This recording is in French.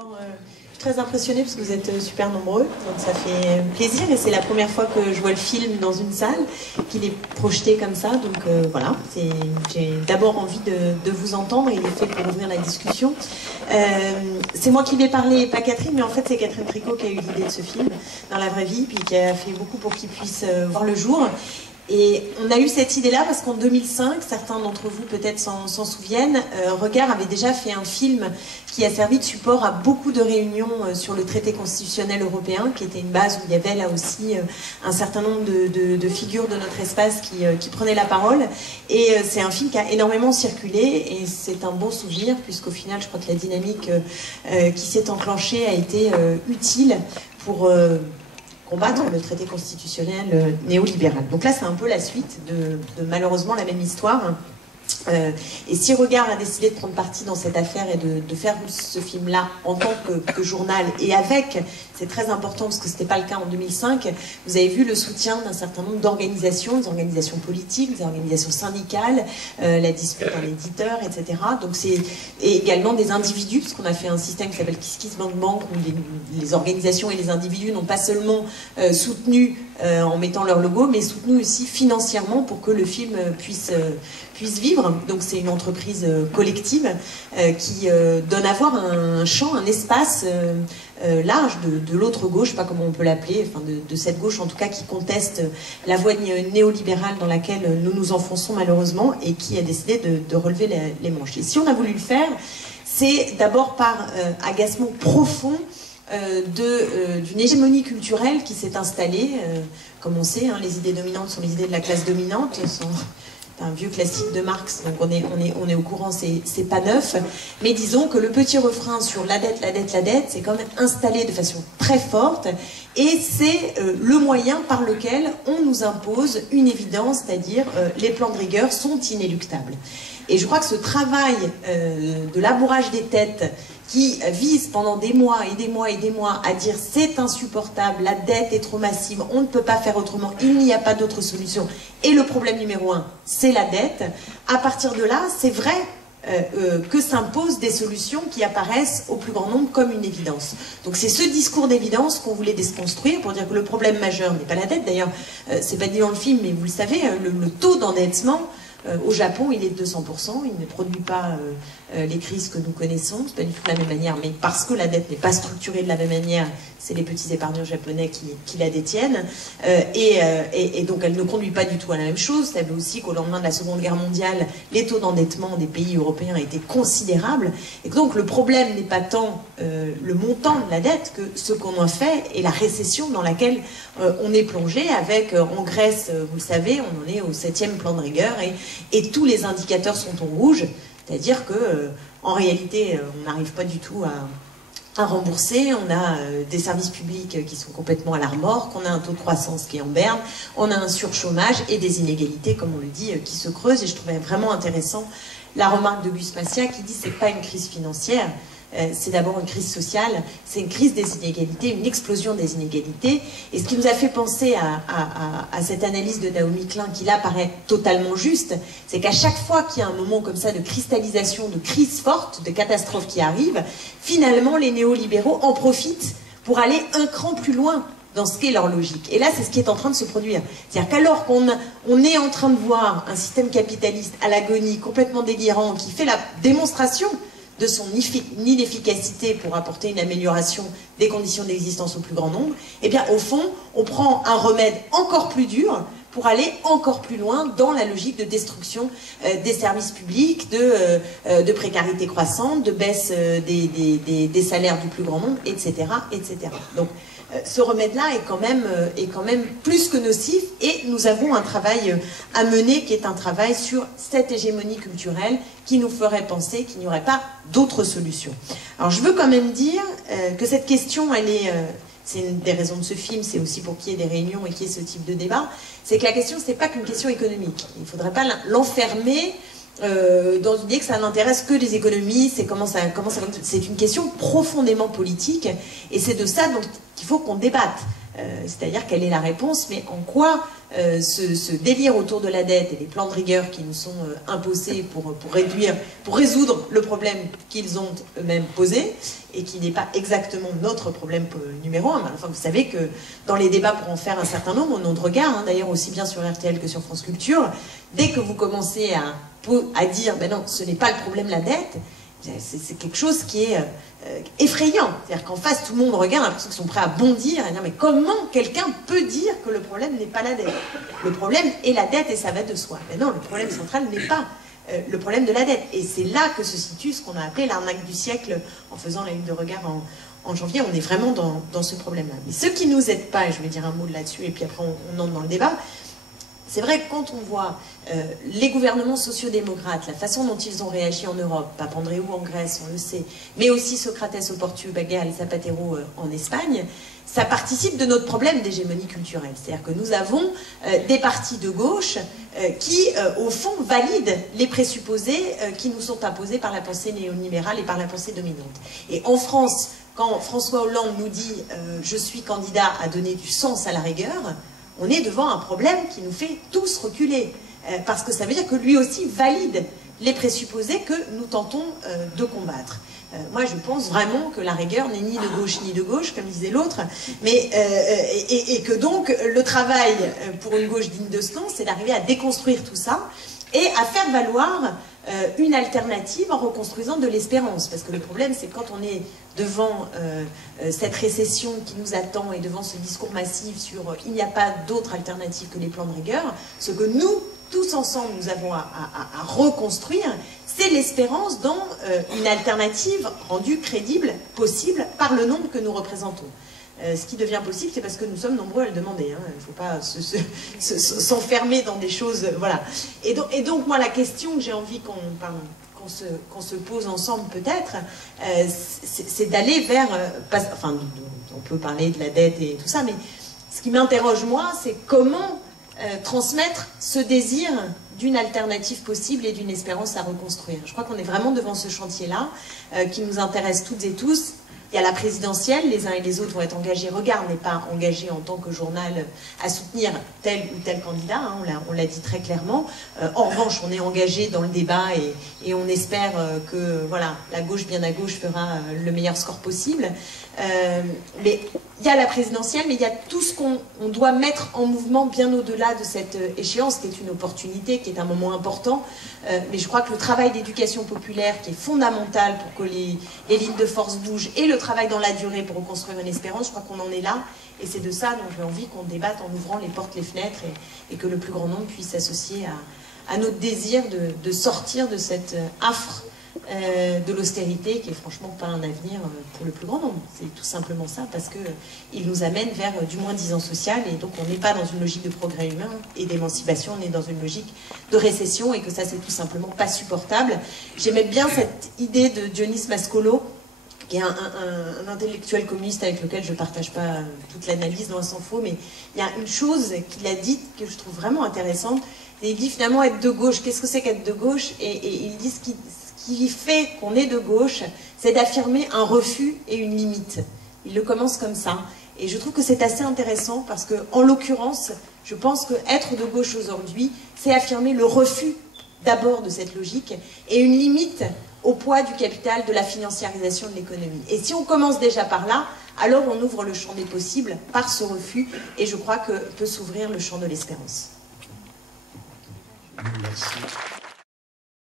D'abord, je suis très impressionnée parce que vous êtes super nombreux, donc ça fait plaisir et c'est la première fois que je vois le film dans une salle, qu'il est projeté comme ça, donc voilà, j'ai d'abord envie de vous entendre, il est fait pour ouvrir la discussion. C'est moi qui vais parler, pas Catherine, mais en fait c'est Catherine Tricot qui a eu l'idée de ce film dans la vraie vie, puis qui a fait beaucoup pour qu'il puisse voir le jour. Et on a eu cette idée-là parce qu'en 2005, certains d'entre vous peut-être s'en souviennent, Regard avait déjà fait un film qui a servi de support à beaucoup de réunions sur le traité constitutionnel européen, qui était une base où il y avait là aussi un certain nombre de figures de notre espace qui prenaient la parole. Et c'est un film qui a énormément circulé et c'est un bon souvenir puisqu'au final, je crois que la dynamique qui s'est enclenchée a été utile pour combattre le traité constitutionnel néolibéral. Donc là, c'est un peu la suite de malheureusement la même histoire. Et si Regard a décidé de prendre parti dans cette affaire et de faire ce film-là en tant que journal et avec, c'est très important parce que ce n'était pas le cas en 2005, vous avez vu le soutien d'un certain nombre d'organisations, des organisations politiques, des organisations syndicales, la dispute d'un éditeur, etc. Donc et également des individus, parce qu'on a fait un système qui s'appelle Kiss Kiss Bank Bank, où les organisations et les individus n'ont pas seulement soutenu en mettant leur logo, mais soutenu aussi financièrement pour que le film puisse vivre. Donc c'est une entreprise collective qui donne à voir un champ, un espace large de l'autre gauche, je ne sais pas comment on peut l'appeler, enfin de cette gauche en tout cas qui conteste la voie néolibérale dans laquelle nous nous enfonçons malheureusement et qui a décidé de relever les manches. Et si on a voulu le faire, c'est d'abord par agacement profond d'une hégémonie culturelle qui s'est installée. Comme on sait, hein, les idées dominantes sont les idées de la classe dominante, sont un vieux classique de Marx, donc on est au courant, c'est pas neuf. Mais disons que le petit refrain sur la dette, la dette, la dette, c'est quand même installé de façon très forte, et c'est le moyen par lequel on nous impose une évidence, c'est-à-dire les plans de rigueur sont inéluctables. Et je crois que ce travail de labourage des têtes qui vise pendant des mois et des mois et des mois à dire c'est insupportable, la dette est trop massive, on ne peut pas faire autrement, il n'y a pas d'autre solution. Et le problème numéro un, c'est la dette. À partir de là, c'est vrai que s'imposent des solutions qui apparaissent au plus grand nombre comme une évidence. Donc c'est ce discours d'évidence qu'on voulait déconstruire pour dire que le problème majeur n'est pas la dette. D'ailleurs, c'est pas dit dans le film, mais vous le savez, le taux d'endettement au Japon, il est de 200%, il ne produit pas les crises que nous connaissons, c'est pas du tout de la même manière, mais parce que la dette n'est pas structurée de la même manière, c'est les petits épargnants japonais qui la détiennent, et donc elle ne conduit pas du tout à la même chose. Vous savez aussi qu'au lendemain de la Seconde Guerre mondiale, les taux d'endettement des pays européens étaient considérables, et que donc le problème n'est pas tant le montant de la dette que ce qu'on en fait et la récession dans laquelle on est plongé, avec en Grèce, vous le savez, on en est au 7e plan de rigueur, et tous les indicateurs sont au rouge, c'est-à-dire que en réalité, on n'arrive pas du tout à rembourser, on a des services publics qui sont complètement à la remorque, on a un taux de croissance qui est en berne, on a un surchômage et des inégalités, comme on le dit, qui se creusent. Et je trouvais vraiment intéressant la remarque de Gus Massia qui dit c'est pas une crise financière, c'est d'abord une crise sociale, c'est une crise des inégalités, une explosion des inégalités. Et ce qui nous a fait penser à cette analyse de Naomi Klein, qui là paraît totalement juste, c'est qu'à chaque fois qu'il y a un moment comme ça de cristallisation, de crise forte, de catastrophe qui arrive, finalement les néolibéraux en profitent pour aller un cran plus loin dans ce qu'est leur logique. Et là, c'est ce qui est en train de se produire. C'est-à-dire qu'alors qu'on est en train de voir un système capitaliste à l'agonie, complètement délirant, qui fait la démonstration de son inefficacité pour apporter une amélioration des conditions d'existence au plus grand nombre, eh bien, au fond, on prend un remède encore plus dur pour aller encore plus loin dans la logique de destruction des services publics, de précarité croissante, de baisse des salaires du plus grand nombre, etc., etc. Donc, ce remède-là est quand même plus que nocif, et nous avons un travail à mener qui est un travail sur cette hégémonie culturelle qui nous ferait penser qu'il n'y aurait pas d'autres solutions. Alors je veux quand même dire que cette question, c'est une des raisons de ce film, c'est aussi pour qu'il y ait des réunions et qu'il y ait ce type de débat, c'est que la question, c'est pas qu'une question économique. Il ne faudrait pas l'enfermer dans l'idée que ça n'intéresse que les économies, c'est une question profondément politique, et c'est de ça dont il faut qu'on débatte. c'est-à-dire quelle est la réponse, mais en quoi ce délire autour de la dette et les plans de rigueur qui nous sont imposés pour résoudre le problème qu'ils ont eux-mêmes posé, et qui n'est pas exactement notre problème numéro 1. Enfin, vous savez que dans les débats pour en faire un certain nombre, au nom de regard, d'ailleurs aussi bien sur RTL que sur France Culture, dès que vous commencez à dire ben non, ce n'est pas le problème la dette, c'est quelque chose qui est effrayant. C'est-à-dire qu'en face, tout le monde regarde, l'impression qu'ils sont prêts à bondir, et dire mais comment quelqu'un peut dire que le problème n'est pas la dette? Le problème est la dette et ça va de soi. Mais non, le problème central n'est pas le problème de la dette. Et c'est là que se situe ce qu'on a appelé l'arnaque du siècle en faisant la une de regard en janvier. On est vraiment dans ce problème-là. Mais ce qui ne nous aide pas, et je vais dire un mot là-dessus, et puis après on entre dans le débat, c'est vrai que quand on voit les gouvernements sociodémocrates, la façon dont ils ont réagi en Europe, Papandréou en Grèce, on le sait, mais aussi Socrates au Portugal et Zapatero en Espagne, ça participe de notre problème d'hégémonie culturelle. C'est-à-dire que nous avons des partis de gauche qui, au fond, valident les présupposés qui nous sont imposés par la pensée néolibérale et par la pensée dominante. Et en France, quand François Hollande nous dit « je suis candidat à donner du sens à la rigueur », on est devant un problème qui nous fait tous reculer. Parce que ça veut dire que lui aussi valide les présupposés que nous tentons de combattre. Moi, je pense vraiment que la rigueur n'est ni de gauche, comme disait l'autre, mais et que donc le travail pour une gauche digne de ce nom, c'est d'arriver à déconstruire tout ça et à faire valoir une alternative en reconstruisant de l'espérance. Parce que le problème, c'est quand on est devant cette récession qui nous attend et devant ce discours massif sur il n'y a pas d'autre alternative que les plans de rigueur, ce que nous, tous ensemble, nous avons à reconstruire, c'est l'espérance dans une alternative rendue crédible, possible, par le nombre que nous représentons. Ce qui devient possible, c'est parce que nous sommes nombreux à le demander. Hein. Il ne faut pas s'enfermer dans des choses... voilà. Et donc, moi, la question que j'ai envie qu'on se pose ensemble, peut-être, c'est d'aller vers... enfin, on peut parler de la dette et tout ça, mais ce qui m'interroge, moi, c'est comment transmettre ce désir d'une alternative possible et d'une espérance à reconstruire. Je crois qu'on est vraiment devant ce chantier-là, qui nous intéresse toutes et tous. Il y a la présidentielle, les uns et les autres vont être engagés. Regard n'est pas engagé en tant que journal à soutenir tel ou tel candidat, hein, on l'a dit très clairement. En revanche, on est engagé dans le débat et on espère que voilà, la gauche bien à gauche fera le meilleur score possible. Mais il y a la présidentielle, mais il y a tout ce qu'on doit mettre en mouvement bien au-delà de cette échéance, qui est une opportunité, qui est un moment important. Mais je crois que le travail d'éducation populaire, qui est fondamental pour que les lignes de force bougent, et le travail dans la durée pour reconstruire une espérance, je crois qu'on en est là. Et c'est de ça dont j'ai envie qu'on débatte en ouvrant les portes, les fenêtres, et que le plus grand nombre puisse s'associer à notre désir de sortir de cette affre de l'austérité, qui est franchement pas un avenir pour le plus grand nombre. C'est tout simplement ça, parce qu'il nous amène vers du moins-disant social, et donc on n'est pas dans une logique de progrès humain et d'émancipation, on est dans une logique de récession, et que ça, c'est tout simplement pas supportable. J'aimais bien cette idée de Dionys Mascolo, qui est un intellectuel communiste avec lequel je ne partage pas toute l'analyse, loin s'en faut, mais il y a une chose qu'il a dite que je trouve vraiment intéressante, et il dit finalement être de gauche, qu'est-ce que c'est qu'être de gauche? Et il dit ce qui fait qu'on est de gauche, c'est d'affirmer un refus et une limite. Il le commence comme ça. Et je trouve que c'est assez intéressant parce que, en l'occurrence, je pense qu'être de gauche aujourd'hui, c'est affirmer le refus d'abord de cette logique et une limite au poids du capital, de la financiarisation de l'économie. Et si on commence déjà par là, alors on ouvre le champ des possibles par ce refus, et je crois que peut s'ouvrir le champ de l'espérance. Merci.